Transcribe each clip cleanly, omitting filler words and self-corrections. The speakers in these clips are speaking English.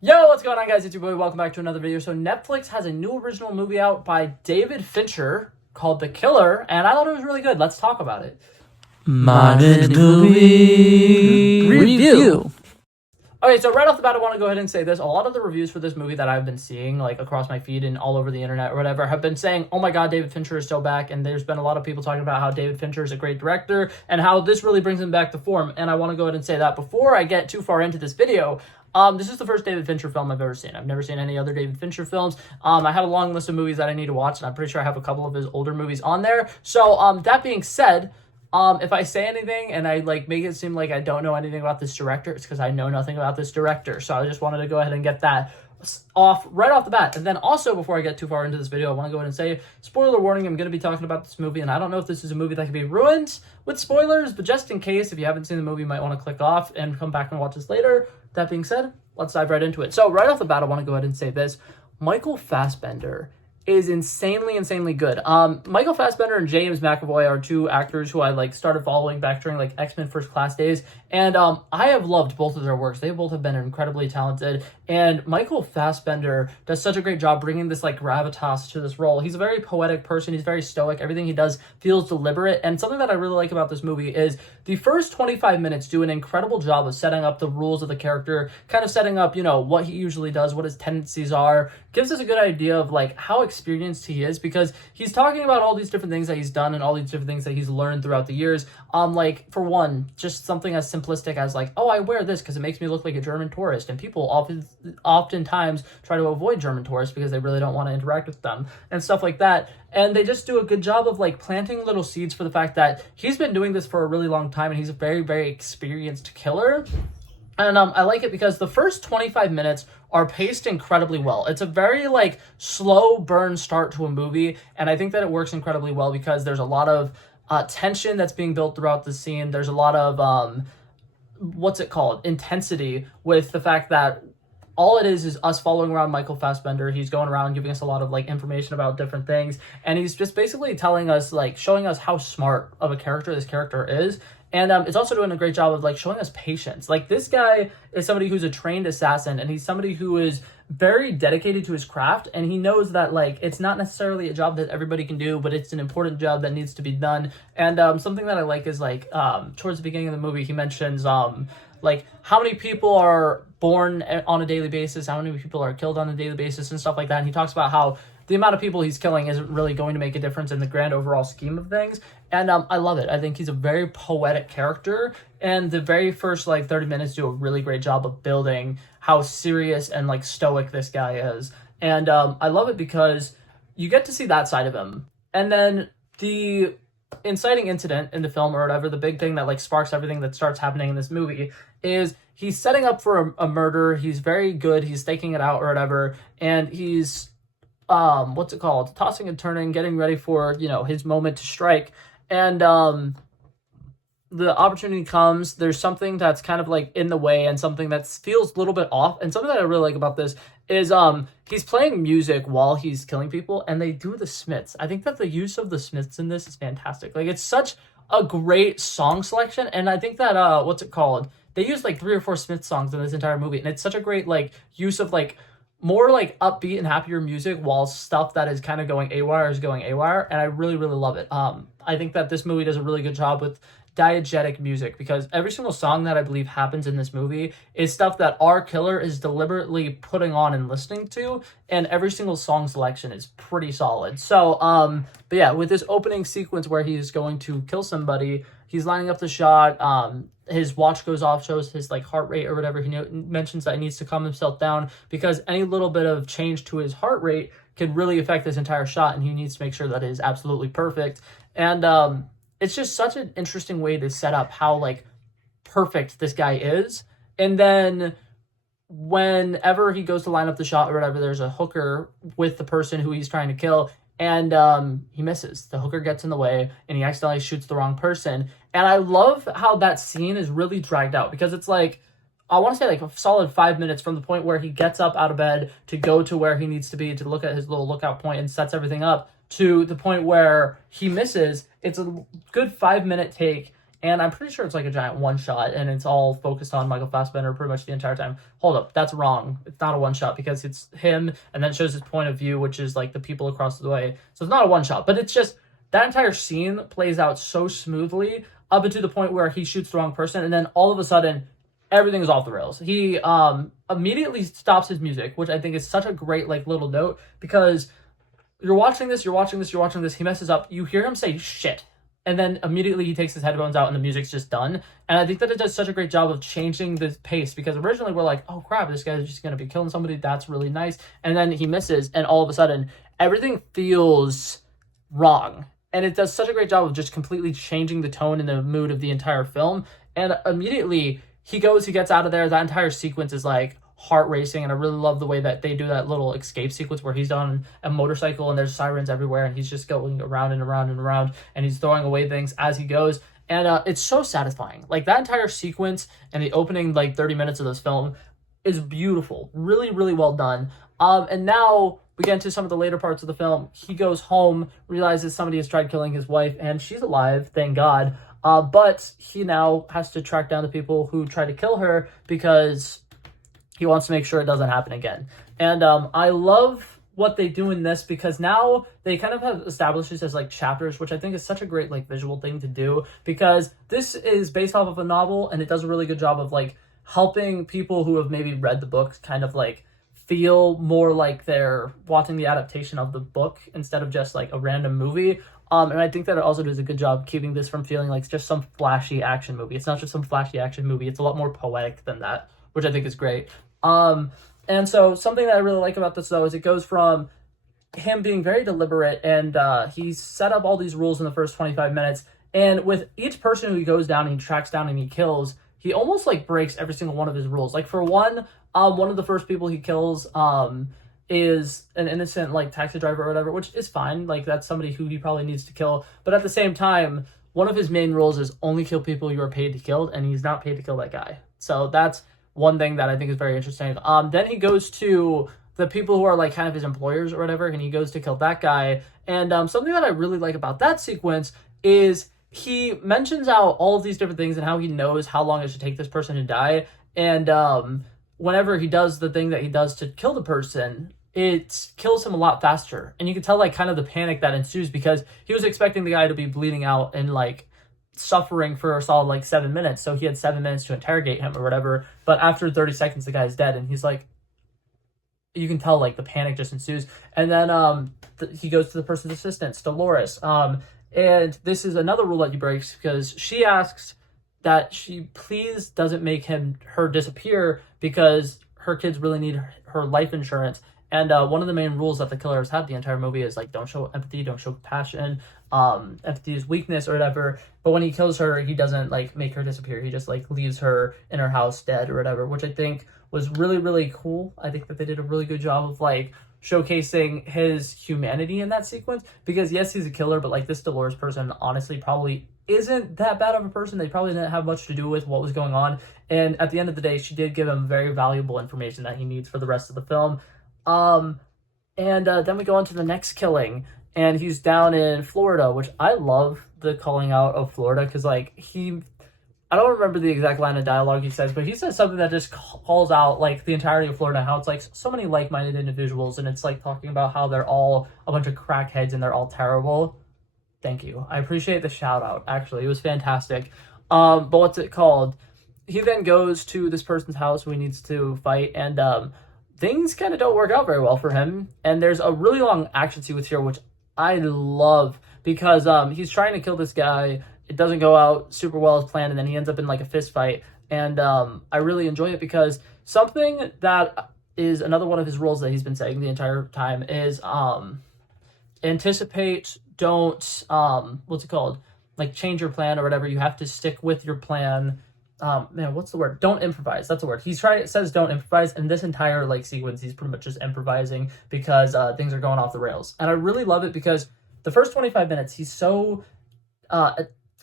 Yo, what's going on, guys? It's your boy. Welcome back to another video. So Netflix has a new original movie out by David Fincher called The Killer, and I thought it was really good. Let's talk about it. Modern movie review. Okay, so right off the bat, I want to go ahead and say this. A lot of the reviews for this movie that I've been seeing, like across my feed and all over the internet or whatever, have been saying, oh my god, David Fincher is so back. And there's been a lot of people talking about how David Fincher is a great director and how this really brings him back to form. And I want to go ahead and say that before I get too far into this video. This is the first David Fincher film I've ever seen. I've never seen any other David Fincher films. I have a long list of movies that I need to watch, and I'm pretty sure I have a couple of his older movies on there. So, that being said, if I say anything and I make it seem like I don't know anything about this director, it's because I know nothing about this director. So I just wanted to go ahead and get that right off the bat. And then also, before I get too far into this video, I want to go ahead and say, spoiler warning, I'm going to be talking about this movie, and I don't know if this is a movie that can be ruined with spoilers, but just in case, if you haven't seen the movie, you might want to click off and come back and watch this later. That being said, let's dive right into it. So right off the bat, I want to go ahead and say this. Michael Fassbender is insanely good. Michael Fassbender and James McAvoy are two actors who I started following back during X-Men First Class days, and I have loved both of their works. They both have been incredibly talented, and Michael Fassbender does such a great job bringing this gravitas to this role. He's a very poetic person. He's very stoic. Everything he does feels deliberate, and something that I really like about this movie is the first 25 minutes do an incredible job of setting up the rules of the character, kind of setting up, what he usually does, what his tendencies are, gives us a good idea of how experienced he is, because he's talking about all these different things that he's done and all these different things that he's learned throughout the years. For one, just something as simplistic as oh, I wear this because it makes me look like a German tourist, and people oftentimes try to avoid German tourists because they really don't want to interact with them and stuff like that. And they just do a good job of planting little seeds for the fact that he's been doing this for a really long time, and he's a very experienced killer. And I like it because the first 25 minutes are paced incredibly well. It's a very slow burn start to a movie, and I think that it works incredibly well because there's a lot of tension that's being built throughout the scene. There's a lot of intensity with the fact that all it is us following around Michael Fassbender. He's going around giving us a lot of information about different things, and he's just basically telling us showing us how smart of a character this character is. And it's also doing a great job of showing us patience. This guy is somebody who's a trained assassin, and he's somebody who is very dedicated to his craft, and he knows that it's not necessarily a job that everybody can do, but it's an important job that needs to be done. And something that I like is towards the beginning of the movie, he mentions how many people are born on a daily basis, how many people are killed on a daily basis, and stuff like that. And he talks about how the amount of people he's killing isn't really going to make a difference in the grand overall scheme of things. And I love it. I think he's a very poetic character, and the very first 30 minutes do a really great job of building how serious and stoic this guy is. And I love it because you get to see that side of him. And then the inciting incident in the film or whatever, the big thing that sparks everything that starts happening in this movie is he's setting up for a murder. He's very good. He's staking it out or whatever, and he's tossing and turning, getting ready for his moment to strike. And the opportunity comes. There's something that's kind of in the way, and something that feels a little bit off. And something that I really like about this is he's playing music while he's killing people, and they do the Smiths. I think that the use of the Smiths in this is fantastic. It's such a great song selection, and I think that they use 3 or 4 Smith songs in this entire movie, and it's such a great use of more upbeat and happier music while stuff that is kind of going AWire is going AWire, and I really love it. I think that this movie does a really good job with diegetic music, because every single song that I believe happens in this movie is stuff that our killer is deliberately putting on and listening to, and every single song selection is pretty solid. So but yeah, with this opening sequence where he's going to kill somebody, he's lining up the shot, his watch goes off, shows his heart rate or whatever. He mentions that he needs to calm himself down because any little bit of change to his heart rate could really affect this entire shot, and he needs to make sure that it is absolutely perfect. And it's just such an interesting way to set up how perfect this guy is. And then whenever he goes to line up the shot or whatever, there's a hooker with the person who he's trying to kill, and he misses. The hooker gets in the way, and he accidentally shoots the wrong person. And I love how that scene is really dragged out, because it's I want to say a solid 5 minutes from the point where he gets up out of bed to go to where he needs to be to look at his little lookout point and sets everything up, to the point where he misses. It's a good 5-minute take, and I'm pretty sure it's like a giant one shot, and it's all focused on Michael Fassbender pretty much the entire time. Hold up, that's wrong. It's not a one shot because it's him, and then it shows his point of view, which is like the people across the way. So it's not a one shot, but it's just that entire scene plays out so smoothly up until the point where he shoots the wrong person, and then all of a sudden everything is off the rails. He immediately stops his music, which I think is such a great like little note, because you're watching this, he messes up, you hear him say shit, and then immediately he takes his headphones out and the music's just done. And I think that it does such a great job of changing the pace, because originally we're like, oh crap, this guy's just gonna be killing somebody, that's really nice, and then he misses, and all of a sudden everything feels wrong. And it does such a great job of just completely changing the tone and the mood of the entire film. And immediately he gets out of there. That entire sequence is like heart racing, and I really love the way that they do that little escape sequence where he's on a motorcycle and there's sirens everywhere, and he's just going around and around and around, and he's throwing away things as he goes. And it's so satisfying. Like that entire sequence and the opening like 30 minutes of this film is beautiful, really, really well done. And now we get into some of the later parts of the film. He goes home, realizes somebody has tried killing his wife, and she's alive, thank God. But he now has to track down the people who tried to kill her, because he wants to make sure it doesn't happen again. And I love what they do in this, because now they kind of have established this as like chapters, which I think is such a great like visual thing to do, because this is based off of a novel, and it does a really good job of like helping people who have maybe read the book kind of like feel more like they're watching the adaptation of the book instead of just like a random movie. And I think that it also does a good job keeping this from feeling like just some flashy action movie. It's not just some flashy action movie. It's a lot more poetic than that, which I think is great. And so something that I really like about this, though, is it goes from him being very deliberate, and he's set up all these rules in the first 25 minutes. And with each person who he goes down and he tracks down and he kills, he almost like breaks every single one of his rules. Like for one of the first people he kills is an innocent like taxi driver or whatever, which is fine. Like that's somebody who he probably needs to kill. But at the same time, one of his main rules is only kill people you are paid to kill, and he's not paid to kill that guy. So that's one thing that I think is very interesting. Then he goes to the people who are like kind of his employers or whatever, and he goes to kill that guy. And something that I really like about that sequence is he mentions out all of these different things and how he knows how long it should take this person to die. And whenever he does the thing that he does to kill the person, it kills him a lot faster. And you can tell like kind of the panic that ensues, because he was expecting the guy to be bleeding out and like suffering for a solid like 7 minutes. So he had 7 minutes to interrogate him or whatever. But after 30 seconds, the guy's dead, and he's like, you can tell like the panic just ensues. And then he goes to the person's assistant, Dolores. And this is another rule that he breaks, because she asks that she please doesn't make her disappear, because her kids really need her life insurance. And one of the main rules that the killer has had the entire movie is like, don't show empathy, don't show compassion. Empathy is weakness or whatever. But when he kills her, he doesn't like make her disappear. He just like leaves her in her house dead or whatever, which I think was really, really cool. I think that they did a really good job of like showcasing his humanity in that sequence, because yes, he's a killer, but like this Dolores person honestly probably isn't that bad of a person. They probably didn't have much to do with what was going on. And at the end of the day, she did give him very valuable information that he needs for the rest of the film. And then we go on to the next killing, and he's down in Florida, which I love the calling out of Florida, because like I don't remember the exact line of dialogue he says, but he says something that just calls out like the entirety of Florida, how it's like so many like-minded individuals, and it's like talking about how they're all a bunch of crackheads and they're all terrible. Thank you. I appreciate the shout out. Actually, it was fantastic. But what's it called? He then goes to this person's house who he needs to fight, and things kind of don't work out very well for him. And there's a really long action sequence here, which I love, because he's trying to kill this guy. It doesn't go out super well as planned, and then he ends up in like a fist fight. And I really enjoy it, because something that is another one of his rules that he's been saying the entire time is anticipate, don't what's it called? Like change your plan or whatever. You have to stick with your plan. What's the word? Don't improvise. That's the word. Says don't improvise, and this entire like sequence, he's pretty much just improvising, because things are going off the rails. And I really love it, because the first 25 minutes, he's so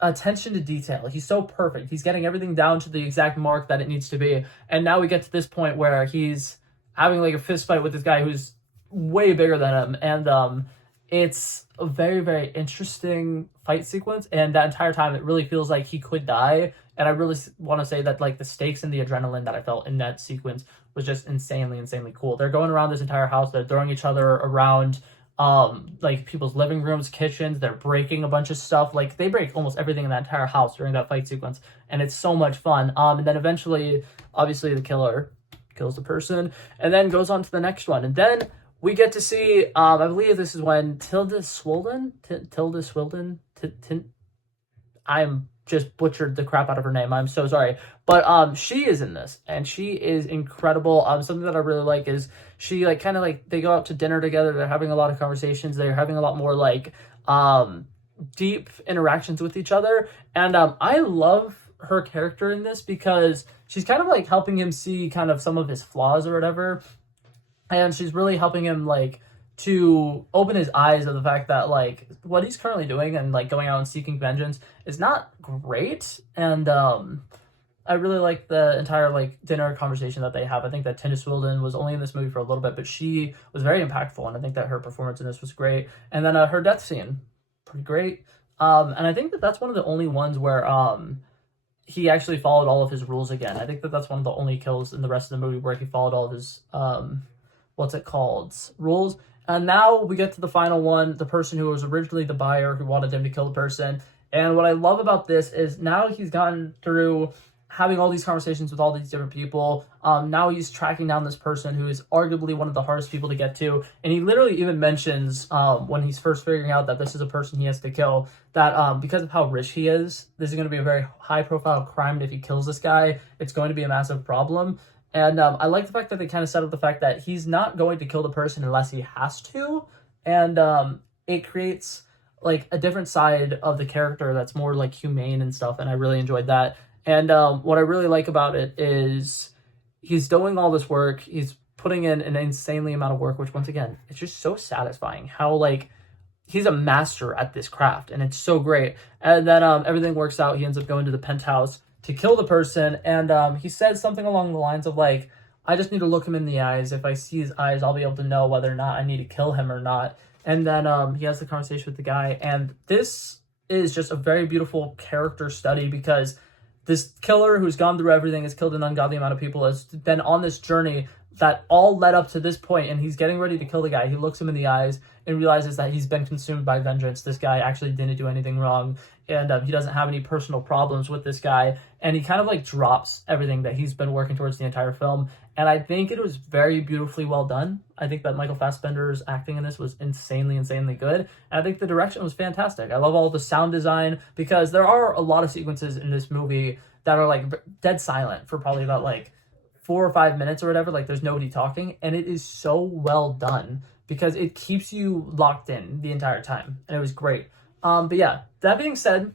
attention to detail. He's so perfect. He's getting everything down to the exact mark that it needs to be. And now we get to this point where he's having like a fist fight with this guy who's way bigger than him, and it's a very, very interesting fight sequence, and that entire time it really feels like he could die. And I really want to say that like the stakes and the adrenaline that I felt in that sequence was just insanely, insanely cool. They're going around this entire house, they're throwing each other around like people's living rooms, kitchens, they're breaking a bunch of stuff. Like they break almost everything in that entire house during that fight sequence, and it's so much fun. And then eventually, obviously, the killer kills the person and then goes on to the next one. And then we get to see, I believe this is when Tilda Swilden, I'm just butchered the crap out of her name. I'm so sorry. But she is in this, and she is incredible. Something that I really like is she like kind of like they go out to dinner together. They're having a lot of conversations. They're having a lot more like deep interactions with each other. And I love her character in this because she's kind of like helping him see kind of some of his flaws or whatever. And she's really helping him like to open his eyes of the fact that like what he's currently doing and like going out and seeking vengeance is not great. And I really like the entire like dinner conversation that they have. I think that Tilda Swilden was only in this movie for a little bit, but she was very impactful, and I think that her performance in this was great. And then her death scene, pretty great. And I think that that's one of the only ones where he actually followed all of his rules again. I think that that's one of the only kills in the rest of the movie where he followed all of his rules. And now we get to the final one, the person who was originally the buyer who wanted him to kill the person. And what I love about this is now he's gotten through having all these conversations with all these different people. Now he's tracking down this person who is arguably one of the hardest people to get to. And he literally even mentions when he's first figuring out that this is a person he has to kill, that because of how rich he is, this is going to be a very high profile crime. And if he kills this guy, it's going to be a massive problem. And I like the fact that they kind of set up the fact that he's not going to kill the person unless he has to. And it creates like a different side of the character that's more like humane and stuff. And I really enjoyed that. And what I really like about it is he's doing all this work. He's putting in an insanely amount of work, which once again, it's just so satisfying how like he's a master at this craft, and it's so great. And then everything works out. He ends up going to the penthouse to kill the person, and he says something along the lines of like, I just need to look him in the eyes. If I see his eyes, I'll be able to know whether or not I need to kill him or not. And then he has the conversation with the guy, and this is just a very beautiful character study because this killer who's gone through everything, has killed an ungodly amount of people, has been on this journey that all led up to this point, and he's getting ready to kill the guy. He looks him in the eyes and realizes that he's been consumed by vengeance. This guy actually didn't do anything wrong, and he doesn't have any personal problems with this guy. And he kind of like drops everything that he's been working towards the entire film. And I think it was very beautifully well done. I think that Michael Fassbender's acting in this was insanely, insanely good. And I think the direction was fantastic. I love all the sound design because there are a lot of sequences in this movie that are like dead silent for probably about like 4 or 5 minutes or whatever. Like there's nobody talking, and it is so well done because it keeps you locked in the entire time, and it was great. But yeah, that being said,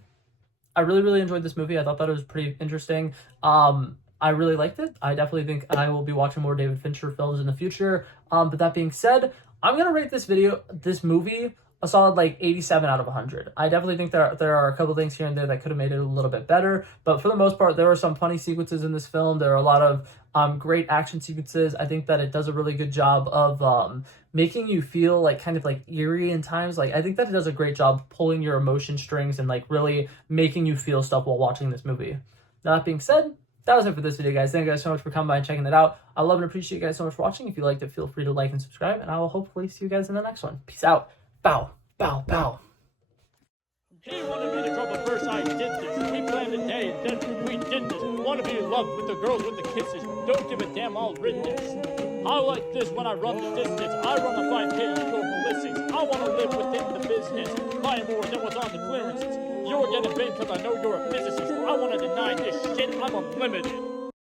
I really, really enjoyed this movie. I thought that it was pretty interesting. I really liked it. I definitely think I will be watching more David Fincher films in the future. But that being said, I'm gonna rate this movie, a solid like 87 out of 100. I definitely think there are a couple things here and there that could have made it a little bit better, but for the most part, there were some funny sequences in this film. There are a lot of great action sequences. I think that it does a really good job of making you feel like kind of like eerie in times. Like I think that it does a great job pulling your emotion strings and like really making you feel stuff while watching this movie. That being said, that was it for this video, guys. Thank you guys so much for coming by and checking it out. I love and appreciate you guys so much for watching. If you liked it, feel free to like and subscribe, and I will hopefully see you guys in the next one. Peace out. Bow, bow, bow. He wanted me to trouble first, I did this. He planned a day, and then we did this. Wanna be in love with the girls with the kisses. Don't give a damn, I'll rid this. I like this when I run the distance. I run the 5K, you go ballistics. I wanna live within the business. Buy more than what's on the clearances. You're getting big because I know you're a physicist. I wanna deny this shit, I'm unlimited.